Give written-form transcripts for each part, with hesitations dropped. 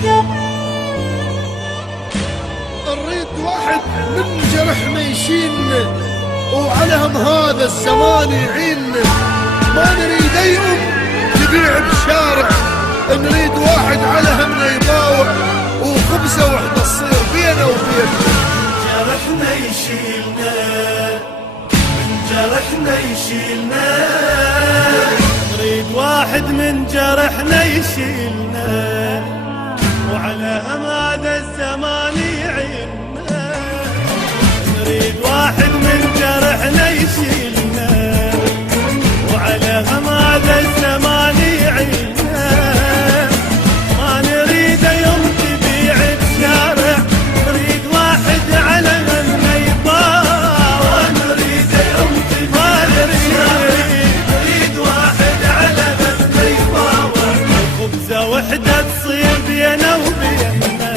نريد واحد من جرحنا يشيلنا وعلى هم هذا الزمان يعيننا. ما نريد اي تبيع بشارع، نريد واحد على همنا يباوع وخبزه وحده تصير بينا وبيننا. جرحنا يشيلنا، من جرحنا يشيلنا، نريد واحد من جرحنا يشيلنا وعلى هم هذا الزمان يعيننا. نريد واحد من جرحنا يشيلنا وعلى هم هذا الزمان يعيننا. ما نريد يوم تبيع بشارع، نريد واحد على همنا يباوع. نريد يوم تبيع بشارع، نريد واحد على همنا يباوع. خبزة وحدة تصير بينا وبيننا،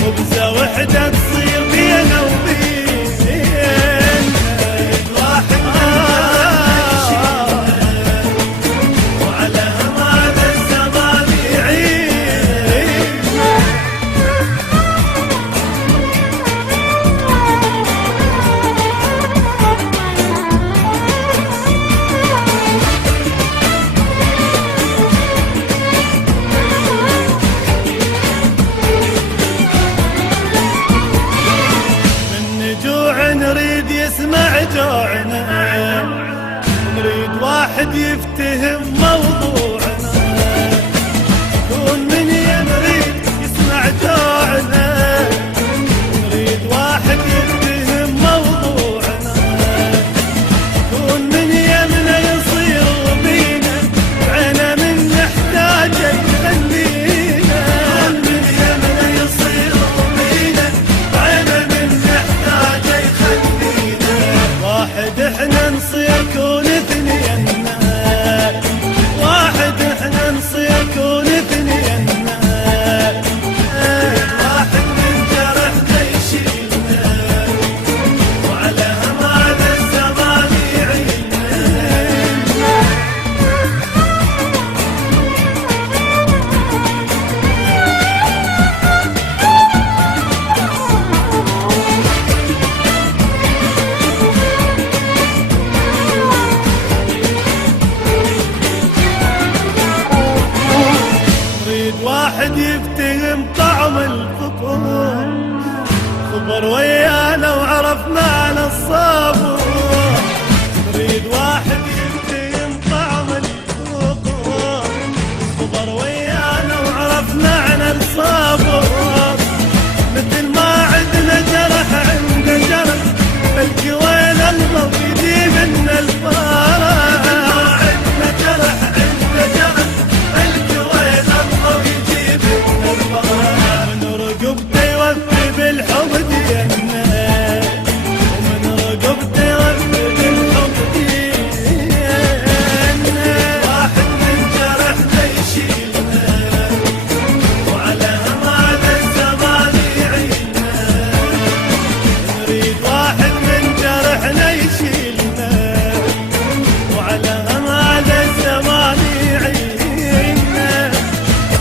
خبزة وحدة تصير بينا وبيننا. واحد وعلى هم هذا الزمان يعين. من جوع نريد يسمع جوعنا، نريد واحد يفتهم موضوعنا. كون من نريد يسمع جوعنا، نريد واحد يفتهم موضوعنا. كون من يمنا يصير بينا، بعنا من نحتاجه يخلينا. من يمنا يصير بينا، بعنا من نحتاجه يخلينا. واحد احنا نصير كون اثنينا، واحد احنا نصير كون اثنينا. واحد من جرحنا يشيلنا وعلى هم هذا الزمان يعيننا. نريد واحد يفتهم طعم الفطور، خبر ويانا وعرف معنى الصبر. نريد واحد يفتهم طعم الفطور، خبر ويانا وعرف معنى الصبر. مثل ما عندنا جرح عنده جرح، الكوين الموت يجيب لنا الفرح. عندنا جرح عنده جرح، الكوين الموت يجيب لنا الفرح. من رقبته يوفي بالحب دينا، ومن رقبته يوفي بالحب دينا. واحد من جرحنا يشيلنا وعلى هم هذا الزمان يعيننا. نريد واحد من جرحنا يشيلنا وعلى هم هذا الزمان يعيننا.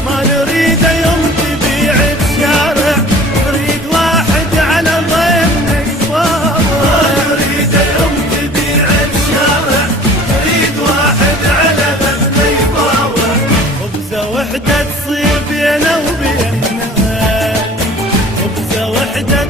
ما نريد يوم تبيع بشارع، نريد واحد على ضيفنا يباوع. نريد يوم تبيع بشارع، نريد واحد على ضيفنا يباوع. خبزة وحدة تصير بينا وبيننا، خبزة وحدة